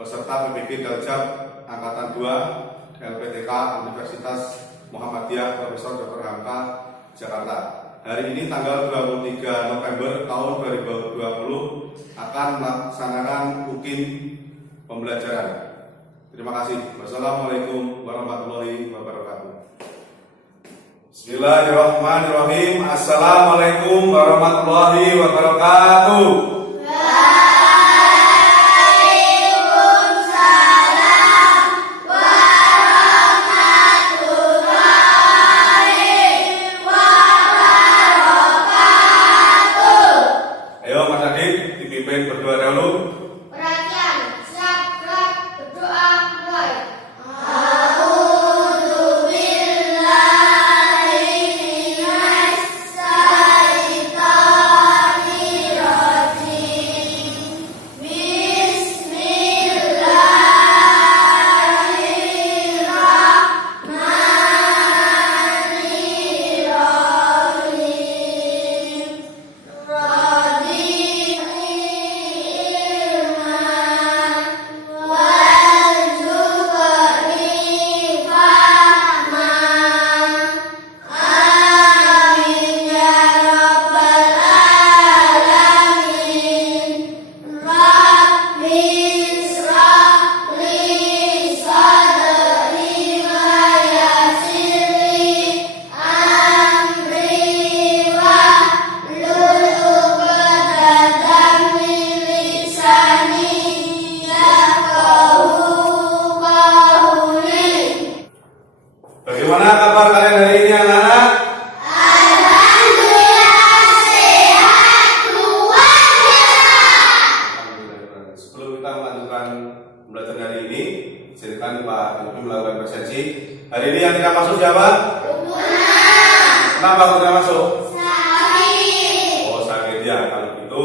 peserta PPG Daljab Angkatan 2 LPTK Universitas Muhammadiyah Profesor Dr. Hamka Jakarta. Hari ini tanggal 23 November tahun 2020 akan melaksanakan UKIN pembelajaran. Terima kasih. Wassalamualaikum warahmatullahi wabarakatuh. Bismillahirrahmanirrahim. Assalamualaikum warahmatullahi wabarakatuh. Berdoa dahulu. Perhatian, siap, gerak, berdoa, mulai. Bagaimana kabar kalian hari ini, anak-anak? Alhamdulillah sehat, luar biasa. Alhamdulillah. Sebelum kita melanjutkan pembelajaran hari ini, silakan Pak Alfi melakukan presensi. Hari ini yang tidak masuk siapa? Kenapa tidak masuk? Sakit. Oh, sakit ya. Kalau gitu,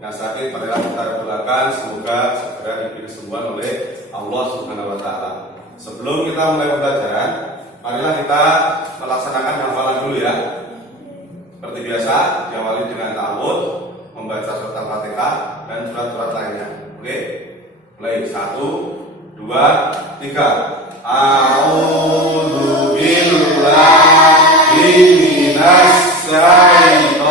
yang sakit marilah kita doakan semoga segera diberi kesembuhan oleh Allah Subhanahu wa taala. Sebelum kita mulai pembelajaran, marilah kita melaksanakan hafalan dulu ya. Seperti biasa, diawali dengan ta'awudz, membaca surat Al-Fatihah dan surat-surat lainnya. Oke? Mulai 1, 2, 3. A'udzu billahi minas syaitonir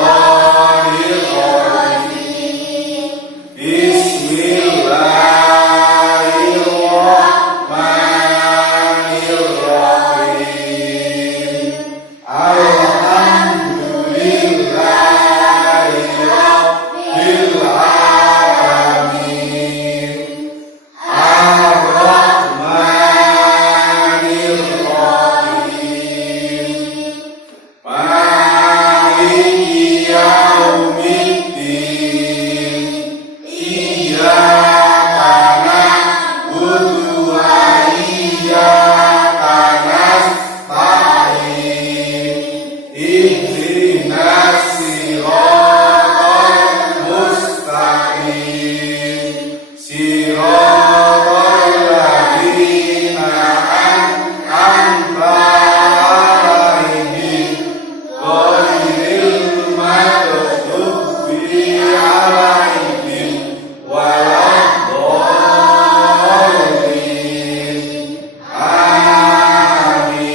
rajim. Bismillahirrahmanirrahim. Alhamdulillahirabbil alamin. Ar-Rahmanirrahim. Maliki yaumiddin. Iyyaka na'budu wa iyyaka nasta'in. Ihdinas siratal mustaqim. Siratal ladzina an'amta 'alaihim ghairil maghdubi 'alaihim waladdallin. Amin.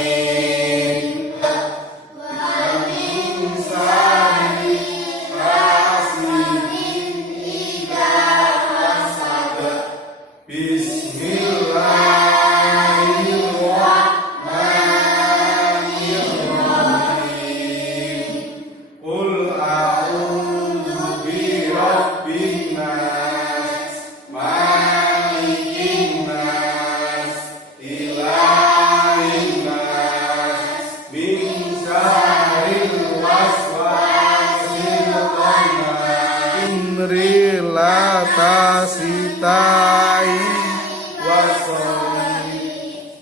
Bismillahirrahmanirrahim. Qul a'udzu birabbin nas, malikin nas, ilahin nas, min syarril waswasil khannas, imrilatasitai wasoli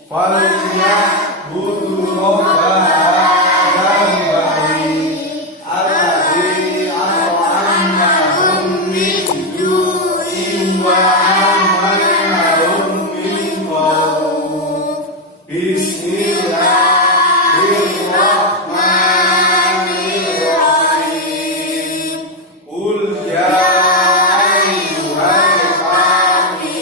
falyabudu rabbahan baik alladzi at'amahum min ju'in wa amanahum min khawf. Bismillahirrahmanirrahim. Qul ya ayyuhal kafirun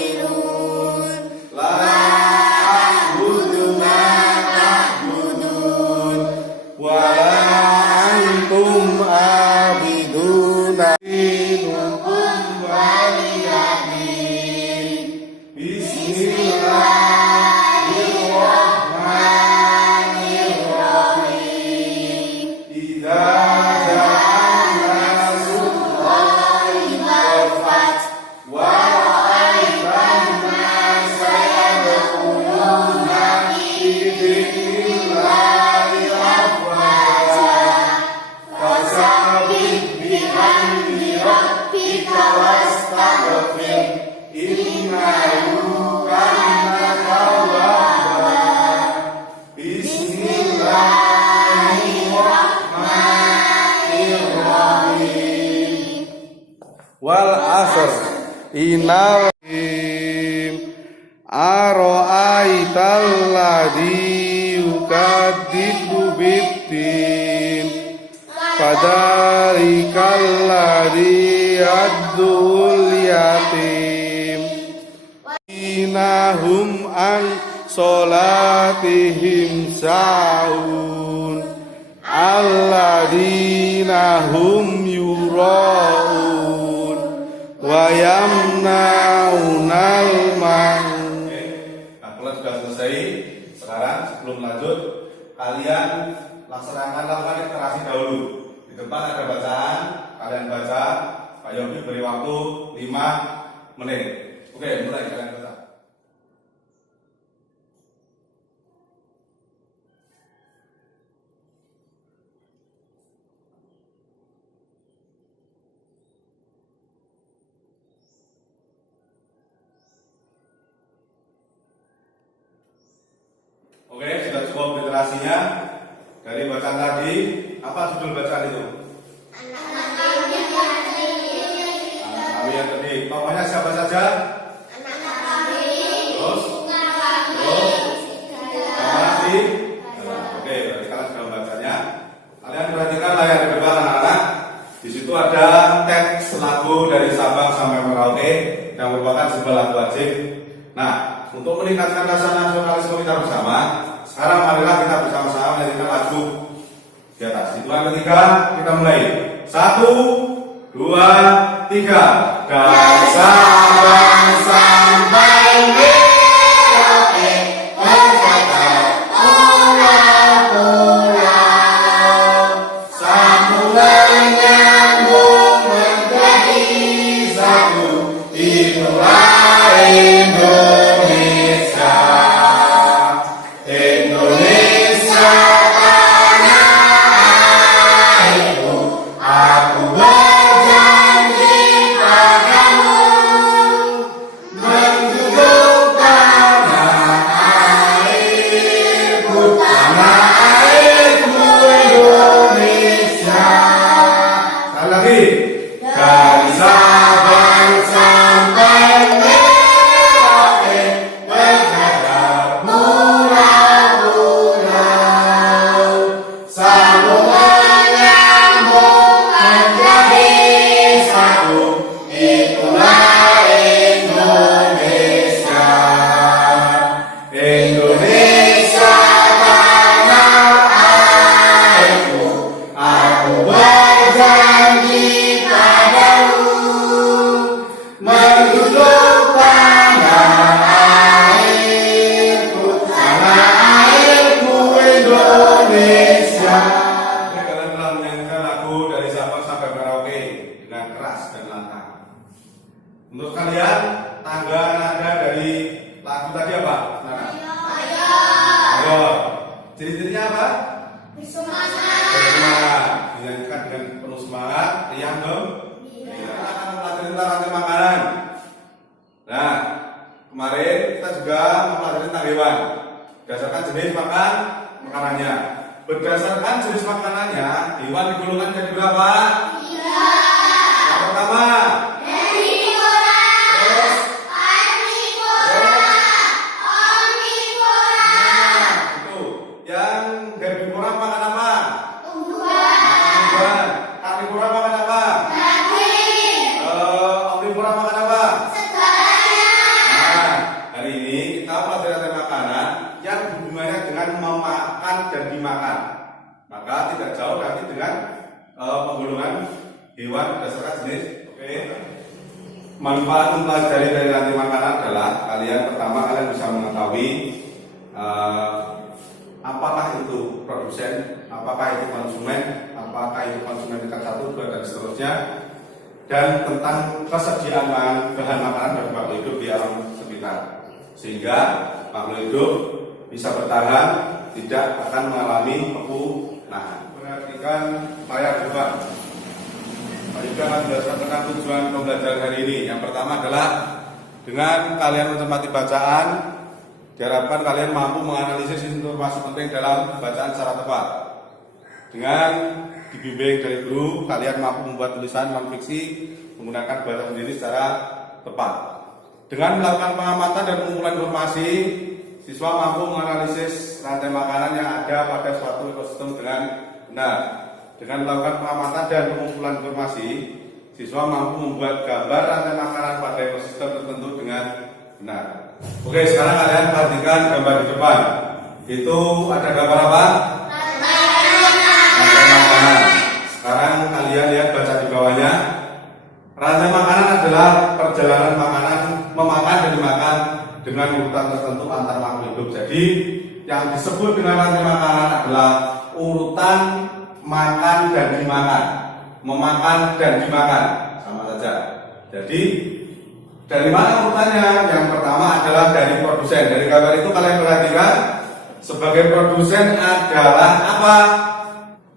innalim ara'aital ladzi yukadzibu biddin fadzalikal ladzi ya'dzul yatim inahum an sholatihim sa'un alladzina hum yura'un wa yamna'unal ma'un. Nah, kalau sudah selesai, sekarang sebelum lanjut, kalian lakukan literasi dahulu. Di depan ada bacaan, kalian baca. Pak Yogi beri waktu 5 menit. Oke, mulai kalian baca. Oke, sudah cukup literasinya. Dari bacaan tadi, apa judul bacaan itu? Anak kami yang tadi. Tokohnya siapa saja? Terus? Oke, berarti kalian sudah membacanya. Kalian perhatikan layar di depan anak-anak. Di situ ada teks lagu dari Sabang sampai Merauke yang merupakan sebuah lagu wajib. Nah, untuk meningkatkan rasa nasionalisme kita bersama, sekarang marilah kita bersama-sama menyanyikan lagu di atas. Hitungan ketiga, kita mulai. 1, 2, 3. Dari Sabang sampai Merauke, berkata pulau-pulau, sambungan nyambung menjadi satu. Itulah Indonesia. Indonesia tanah airku, aku berjanji padamu menjunjung tanah airku Indonesia. Sekali lagi. Dari Sabang sampai Merauke, berjajar pulau-pulau, sambungan nyambung menjadi satu. Itulah Indonesia. Indonesia tanah airku, aku berjanji padamu menjunjung tanah airku Indonesia. Kalian telah menyanyikan lagu dari Sabang sampai Merauke dengan keras dan lantang. Untuk kalian, tangga nada dari lagu tadi apa? Ayo. Ciri-cirinya apa? Bersemangat. Dinyanyikan dengan penuh semangat, riang dong. Kita akan mempelajari tentang rantai makanan. Nah, kemarin kita juga mempelajari tentang hewan. Berdasarkan jenis makanannya. Berdasarkan jenis makanannya, hewan digolongkan jadi berapa? 3. Yang pertama. Terus? Itu. Yang herbivora makan apa? Tumbuhan. Karnivora makan apa? Omnivora makan apa? Nah, hari ini kita pelajari makanan yang hubungannya dengan memakan dan dimakan. Maka tidak jauh nanti dengan penggolongan hewan berdasarkan jenis. Oke. Manfaat mempelajari dari rantai makanan adalah pertama kalian bisa mengetahui apakah itu produsen, apakah itu konsumen, apakah itu konsumen tingkat 1, 2 dan seterusnya, dan tentang kesediaan bahan makanan bagi makhluk hidup di alam sekitar, sehingga makhluk hidup bisa bertahan, tidak akan mengalami kepunahan. Perhatikan layar depan. Pak Yuda akan menjelaskan tentang tujuan pembelajaran hari ini. Yang pertama adalah dengan kalian mencermati bacaan, diharapkan kalian mampu menganalisis informasi penting dalam bacaan secara tepat. Dengan dibimbing dari guru, kalian mampu membuat tulisan non fiksi menggunakan bahasa sendiri secara tepat. Dengan melakukan pengamatan dan pengumpulan informasi, siswa mampu menganalisis rantai makanan yang ada pada suatu ekosistem dengan benar. Dengan melakukan pengamatan dan pengumpulan informasi, siswa mampu membuat gambar rantai makanan pada ekosistem tertentu dengan benar. Oke, sekarang kalian perhatikan gambar di depan. Itu ada gambar apa? Rantai makanan. Sekarang kalian lihat baca di bawahnya. Rantai makanan adalah perjalanan makanan memakan dan dimakan dengan urutan tertentu antar makhluk hidup. Jadi yang disebut dengan rantai makanan adalah urutan makan dan dimakan, memakan dan dimakan, sama saja. Jadi dari mana urutannya? Yang pertama adalah dari produsen. Dari gambar itu kalian perhatikan, sebagai produsen adalah apa?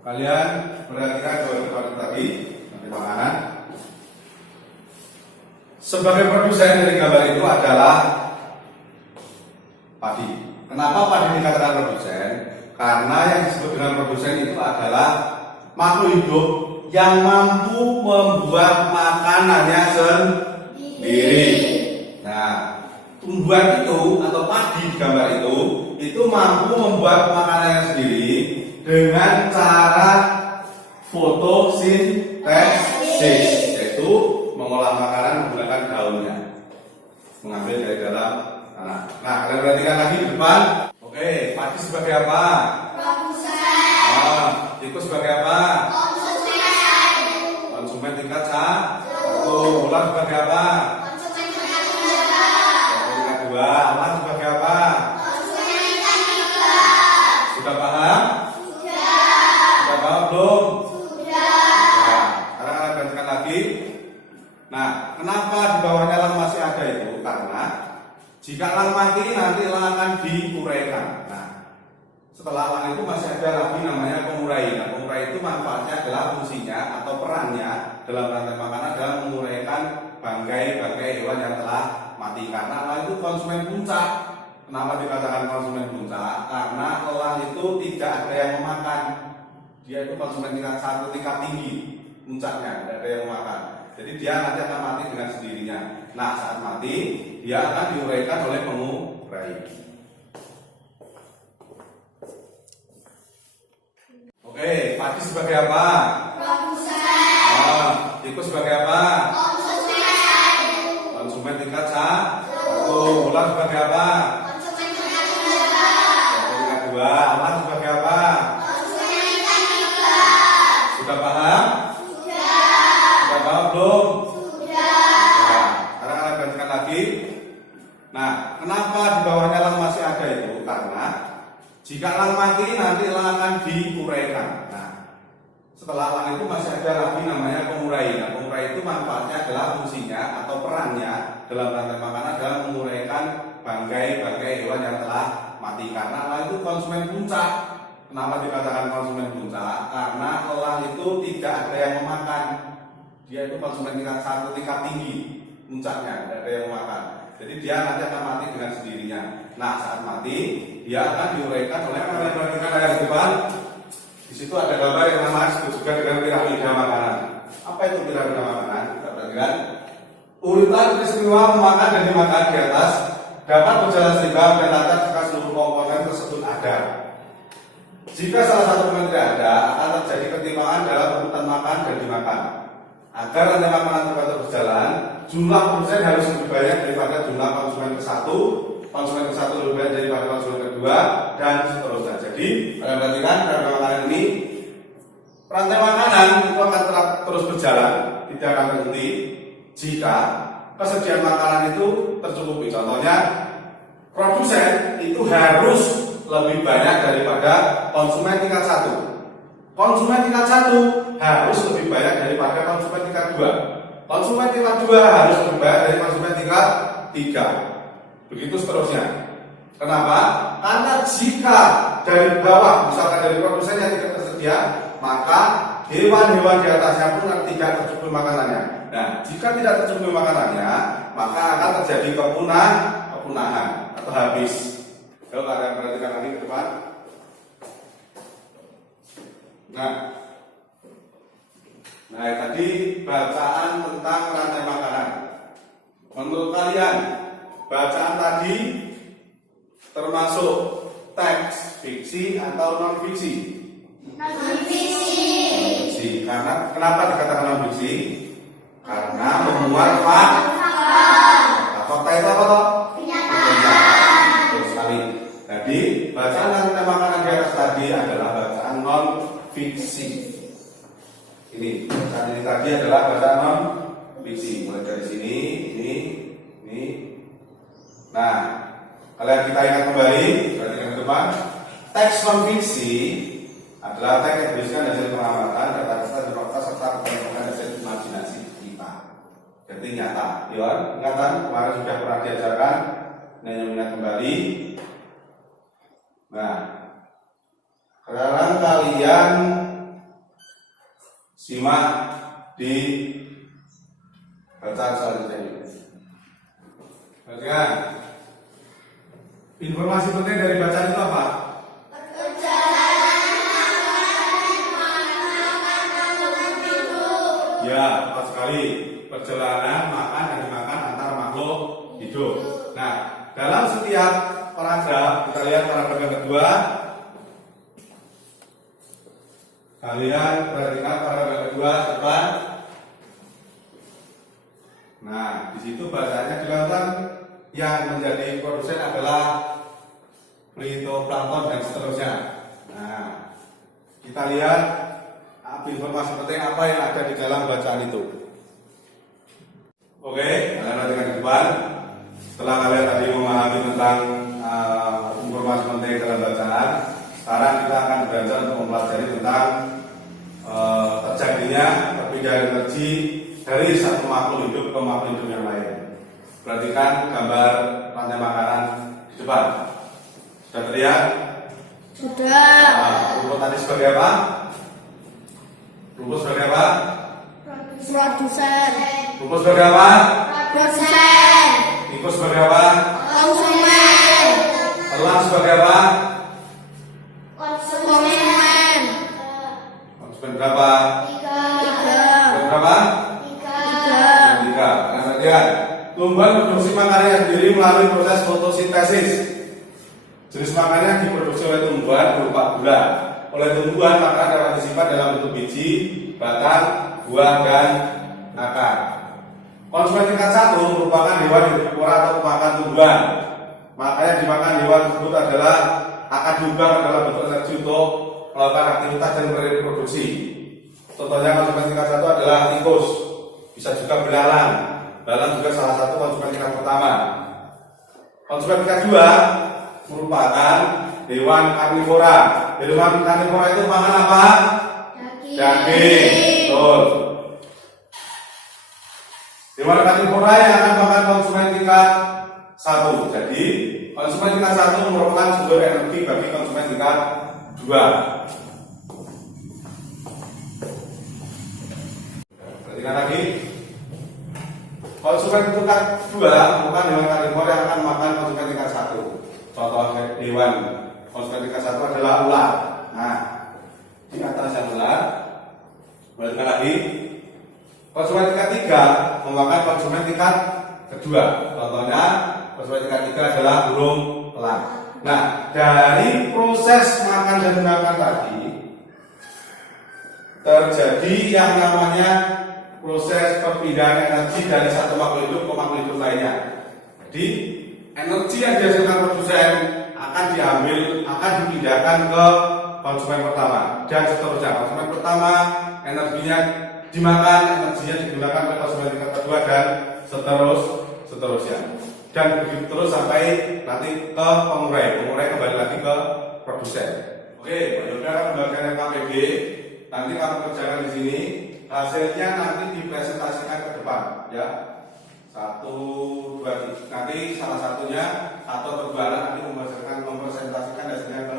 Kalian perhatikan gambar tadi, rantai makanan. Sebagai produsen dari gambar itu adalah padi. Kenapa padi dikatakan produsen? Karena yang disebut dengan produsen itu adalah makhluk hidup yang mampu membuat makanannya sendiri. Nah, tumbuhan itu atau padi di gambar itu mampu membuat makanannya sendiri dengan cara fotosintesis, yaitu mengolah makanan menggunakan daunnya, mengambil dari dalam tanah. Nah, kalian perhatikan lagi di depan. Oke, padi sebagai apa? Produsen. Tikus sebagai apa? Konsumen. Konsumen tingkat satu. Ular sebagai apa? Konsumen tingkat 2. Tingkat 2. Alat sebagai apa? Konsumen tingkat 3. Sudah paham? Sudah. Sudah paham belum? Sudah. Nah, sekarang kalian perhatikan lagi. Nah, kenapa di bawahnya elang masih ada itu? Karena jika elang mati, nanti elang akan diuraikan. Nah, setelah elang itu masih ada lagi namanya pengurai. Nah, pengurai itu manfaatnya adalah fungsinya atau perannya dalam rantai makanan adalah menguraikan bangkai-bangkai hewan yang telah mati. Karena elang itu konsumen puncak. Kenapa dikatakan konsumen puncak? Karena elang itu tidak ada yang memakan. Dia itu konsumen tingkat 1, tingkat tinggi puncaknya, tidak ada yang memakan. Jadi dia nanti akan mati dengan sendirinya. Nah, saat mati dia akan diuraikan oleh pengurai. Oke, padi sebagai apa? Produsen. Tikus sebagai apa? Konsumen. Konsumen tingkat 1. Ular sebagai apa? Konsumen tingkat 2. Tingkat 2. Alat sebagai apa? Konsumen tingkat 3. Sudah paham? Sudah. Sudah paham belum? Sudah. Nah, sekarang kalian perhatikan lagi. Nah, kenapa di bawahnya elang masih ada itu? Karena jika elang mati, nanti elang akan diuraikan. Nah, setelah elang itu masih ada lagi namanya pengurai. Nah, pengurai itu manfaatnya adalah fungsinya atau perannya dalam rantai makanan adalah menguraikan bangkai-bangkai hewan yang telah mati. Karena elang itu konsumen puncak. Kenapa dikatakan konsumen puncak? Karena elang itu tidak ada yang memakan. Dia itu konsumen tingkat 1, tingkat tinggi puncaknya, tidak ada yang memakan. Jadi dia nanti akan mati dengan sendirinya. Nah, saat mati dia akan diuraikan oleh kalian perhatikan layar depan. Di situ ada gambar yang namanya disebut juga dengan piramida makanan. Apa itu piramida makanan? Kita perhatikan. Urutan peristiwa memakan dan dimakan di atas dapat berjalan seimbang dan lancar jika seluruh komponen tersebut ada. Jika salah satu komponen tidak ada, akan terjadi ketimpangan dalam urutan makan dan dimakan. Agar rantai makanan terus berjalan, jumlah produsen harus lebih banyak daripada jumlah konsumen ke-1, konsumen ke-1 lebih banyak daripada konsumen kedua, dan seterusnya. Jadi, kalian perhatikan rantai makanan ini, rantai makanan itu akan terus berjalan, tidak akan berhenti jika kesediaan makanan itu tercukupi. Contohnya, produsen itu harus lebih banyak daripada konsumen tingkat 1. Konsumen tingkat 1 harus lebih banyak daripada konsumen tingkat 2. Konsumen tingkat 2 harus lebih banyak dari konsumen tingkat 3. Begitu seterusnya. Kenapa? Karena jika dari bawah, misalkan dari produsen yang tidak tersedia, maka hewan-hewan di atasnya pun tidak tercukupi makanannya. Nah, jika tidak tercukupi makanannya, maka akan terjadi kepunahan atau habis. Kalau kalian perhatikan lagi ke depan. Nah, tadi bacaan tentang rantai makanan. menurut kalian bacaan tadi termasuk teks fiksi atau non fiksi? Fiksi. Karena kenapa dikatakan non fiksi? Karena memuat fakta. Fakta itu apa toh? Kenyataan. Betul sekali. Jadi bacaan yang kita makan di atas tadi adalah bacaan non fiksi. Ini bacaan ini tadi adalah bacaan non fiksi. Mulai dari sini, ini. Nah, kalian kita ingat kembali, perhatikan ke depan. Teks non fiksi adalah teks yang berisikan hasil pengamatan, data-data dan fakta serta kebanyakan hasil imajinasi kita. Jadi nyata, ya, ingatan kemarin sudah pernah diajarkan. Yang ingat kembali. Nah, sekarang kalian simak di bacaan selanjutnya ini. Perhatikan. Informasi penting dari bacaan itu apa? Ya, tepat sekali. Perjalanan makan dan dimakan antar makhluk hidup. Nah, dalam setiap paragraf, kita lihat paragraf yang kedua. Kalian perhatikan paragraf yang kedua depan. Nah, di situ bacanya dilakukan yang menjadi produsen adalah fitoplankton dan seterusnya. Nah, kita lihat informasi penting apa yang ada di dalam bacaan itu. Oke, kalian perhatikan ke depan. Setelah kalian tadi memahami tentang informasi penting dalam bacaan, sekarang kita akan belajar untuk mempelajari tentang terjadinya perpindahan energi dari satu makhluk hidup ke makhluk hidup yang lain. Perhatikan gambar rantai makanan di depan. Sudah terlihat? Sudah. Rumput tadi sebagai apa? Rumput sebagai apa? Produsen. Rumput sebagai apa? Produsen. Tikus sebagai apa? Konsumen. Elang sebagai apa? Konsumen. Konsumen berapa? Tiga. Berapa? Tiga. Nah, perhatikan. Tumbuhan produksi makanannya sendiri melalui proses fotosintesis. Jenis makanan yang diproduksi oleh tumbuhan berupa gula. Oleh tumbuhan, makanan dapat disimpan dalam bentuk biji, batang, buah, dan akar. Konsumen tingkat 1 merupakan hewan herbivora atau pemakan tumbuhan. Maka yang dimakan hewan tersebut adalah akan diubah dalam bentuk energi untuk melakukan aktivitas dan bereproduksi. Contohnya konsumen tingkat 1 adalah tikus, bisa juga belalang. Belalang juga salah satu konsumen tingkat pertama. Konsumen tingkat 2 merupakan hewan karnivora. Hewan karnivora itu makan apa? Daging. Betul. Hewan karnivora yang akan makan konsumen tingkat 1. Jadi konsumen tingkat 1 merupakan sumber energi bagi konsumen tingkat 2. Perhatikan lagi. Konsumen tingkat 2 merupakan hewan karnivora yang akan makan konsumen tingkat 1. Contoh hewan konsumen tingkat 1 adalah ular. Nah, di atas yang ular. Perhatikan lagi. Konsumen tingkat 3 memakan konsumen tingkat kedua. Contohnya konsumen tingkat 3 adalah burung elang. Nah, dari proses makan dan makan tadi terjadi yang namanya proses perpindahan energi dari satu makhluk hidup ke makhluk hidup lainnya. Jadi energi yang dihasilkan produsen akan dipindahkan ke konsumen pertama dan seterusnya. Konsumen pertama energinya dimakan, energinya digunakan ke konsumen tingkat kedua dan seterusnya. Dan begitu terus sampai nanti ke pengurai kembali lagi ke produsen. Oke, Pak Yoga akan membagikan KPG. Nanti kamu kerjakan di sini. Hasilnya nanti dipresentasikan ke depan, ya. 1, 2, 3. Nanti salah satunya atau kedua nanti mempresentasikan hasilnya ke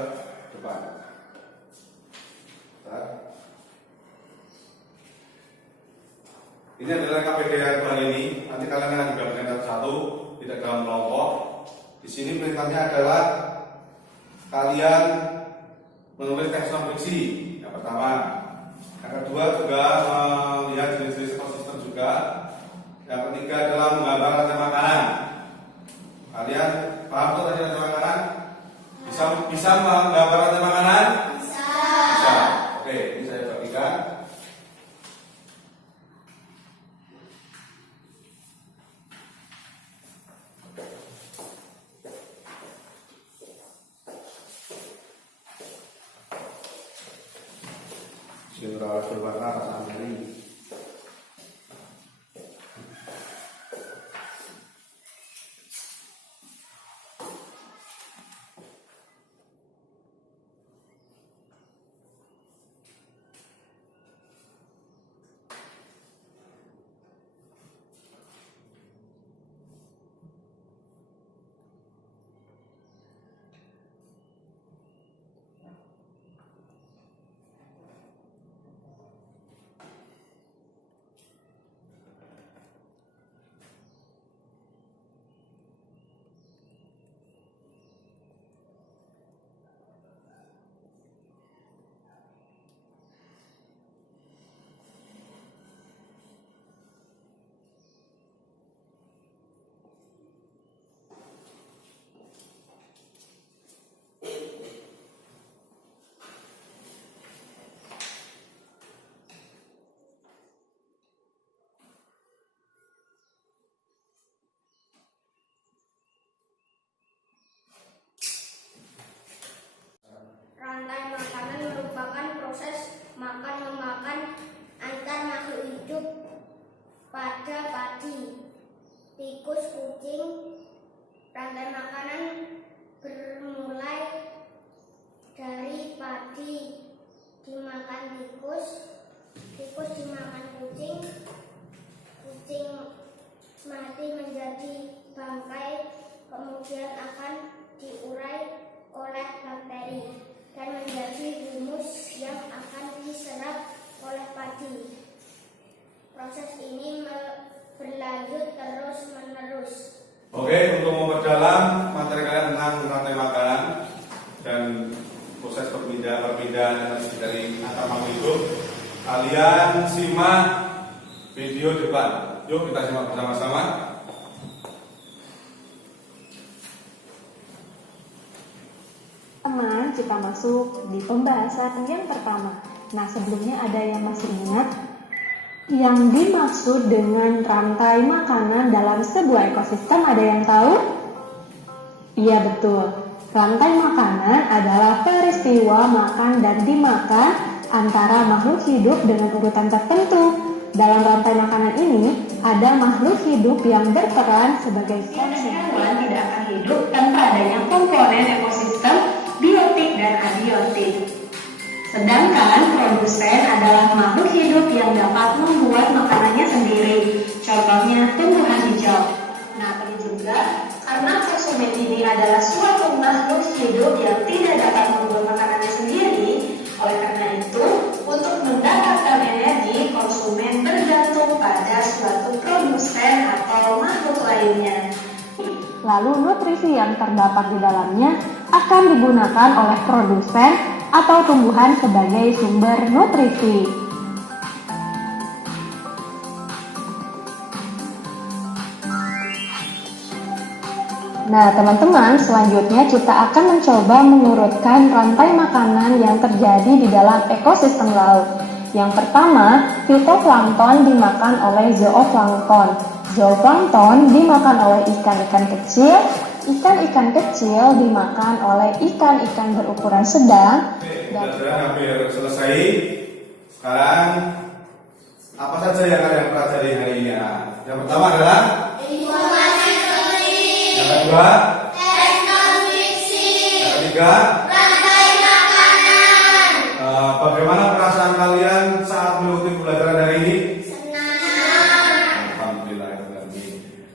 depan. Ini adalah KPG yang kali ini. Nanti kalian akan dibagikan satu-satu, tidak dalam kelompok. Di sini perintahnya adalah kalian menulis teks non fiksi. Yang pertama. Yang kedua juga melihat jenis-jenis ekosistem juga. Yang ketiga adalah menggambar rantai makanan. Kalian paham tuh tadi rantai makanan? Bisa menggambar rantai makanan? Bisa. Oke, ini saya bagikan. Sudah berwarna rasa ini. Rantai makanan merupakan proses makan-memakan antar makhluk hidup pada padi, tikus, kucing. Rantai makanan bermulai dari padi dimakan tikus, tikus dimakan kucing, kucing mati menjadi bangkai, kemudian akan diurai oleh bakteri dan menjadi humus yang akan diserap oleh padi. Proses ini berlanjut terus-menerus. Oke, untuk memperdalam materi kalian tentang rantai makanan dan proses perpindahan energi dari antar makhluk hidup, kalian simak video depan. Yuk kita simak bersama-sama. Teman, kita masuk di pembahasan yang pertama. Nah, sebelumnya ada yang masih ingat? Yang dimaksud dengan rantai makanan dalam sebuah ekosistem ada yang tahu? Iya, betul. Rantai makanan adalah peristiwa makan dan dimakan antara makhluk hidup dengan urutan tertentu. Dalam rantai makanan ini, ada makhluk hidup yang berperan sebagai konsumen. Hewan tidak akan hidup tanpa adanya komponen ekosistem biotik dan abiotik. Sedangkan produsen adalah makhluk hidup yang dapat membuat makanannya sendiri. Contohnya tumbuhan hijau. Nah, ini juga karena konsumen ini adalah suatu makhluk hidup yang tidak dapat membuat makanannya sendiri. Oleh karena itu, untuk mendapatkan energi, konsumen bergantung pada suatu produsen atau makhluk lainnya. Lalu nutrisi yang terdapat di dalamnya akan digunakan oleh produsen atau tumbuhan sebagai sumber nutrisi. Nah, teman-teman, selanjutnya kita akan mencoba mengurutkan rantai makanan yang terjadi di dalam ekosistem laut. Yang pertama, fitoplankton dimakan oleh zooplankton. Zooplankton dimakan oleh ikan-ikan kecil. Ikan-ikan kecil dimakan oleh ikan-ikan berukuran sedang. Oke, pelajaran hampir selesai. Sekarang apa saja yang kalian pelajari hari ini? Yang pertama adalah Informasi penting. yang kedua, Teknologi. yang ketiga, Rantai makanan. bagaimana perasaan kalian saat mengikuti pelajaran hari ini? Senang. Alhamdulillah.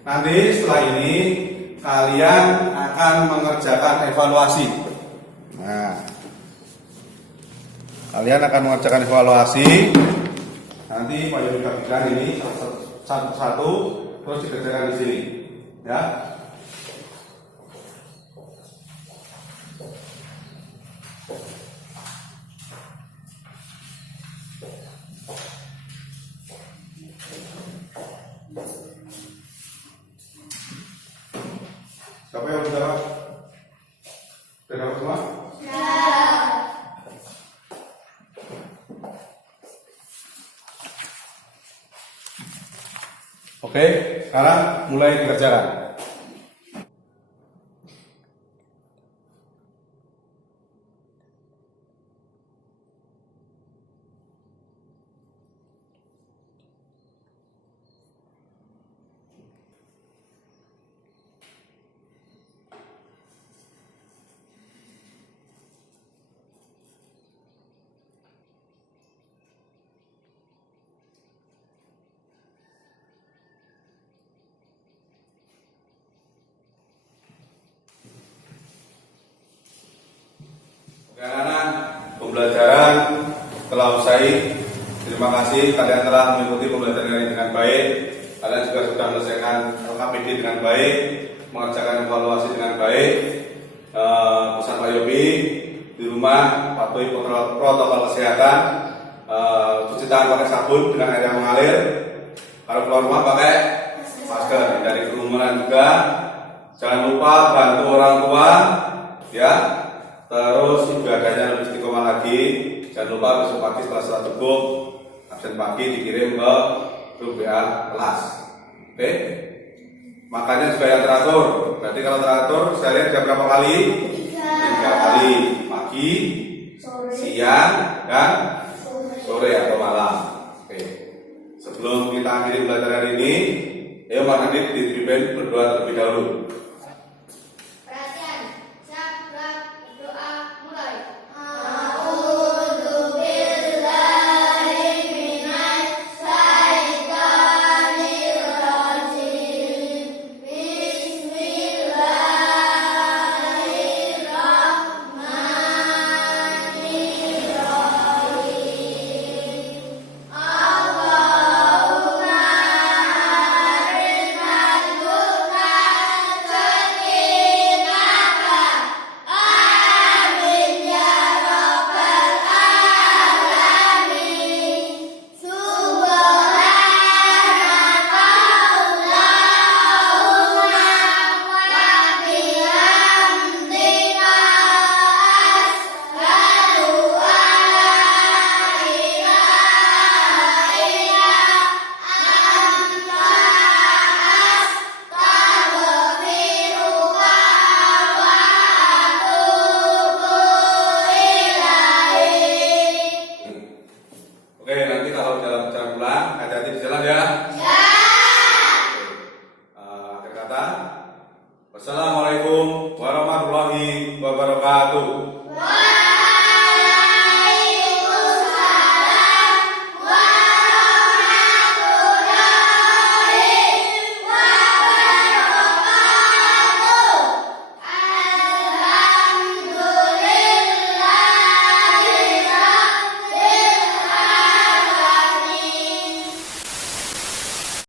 Nanti setelah ini kalian akan mengerjakan evaluasi. Nah, kalian akan mengerjakan evaluasi. Nanti Pak Yudi bagikan ini satu-satu terus dikerjakan di sini, ya. menjawab? Sudah dapat semua? Oke, sekarang mulai dikerjakan. Anak-anak, pembelajaran telah usai. Terima kasih kalian telah mengikuti pembelajaran ini dengan baik. Kalian juga sudah menyelesaikan LKPD dengan baik, mengerjakan evaluasi dengan baik. Pesan Pak Yobi di rumah patuhi protokol kesehatan, cuci tangan pakai sabun dengan air yang mengalir. Kalau keluar rumah pakai masker, hindari kerumunan juga. Jangan lupa bantu orang tua, ya. Terus ibadahnya lebih istiqomah lagi. Jangan lupa besok pagi setelah salat subuh absen pagi dikirim ke grup WA kelas. Oke? Makannya juga yang teratur. Berarti kalau teratur saya lihat jam berapa kali? 3 kali. Pagi, siang, dan sore atau malam. Oke. Sebelum kita akhiri pelajaran ini, ayo Mas Adit dipimpin berdoa terlebih dahulu.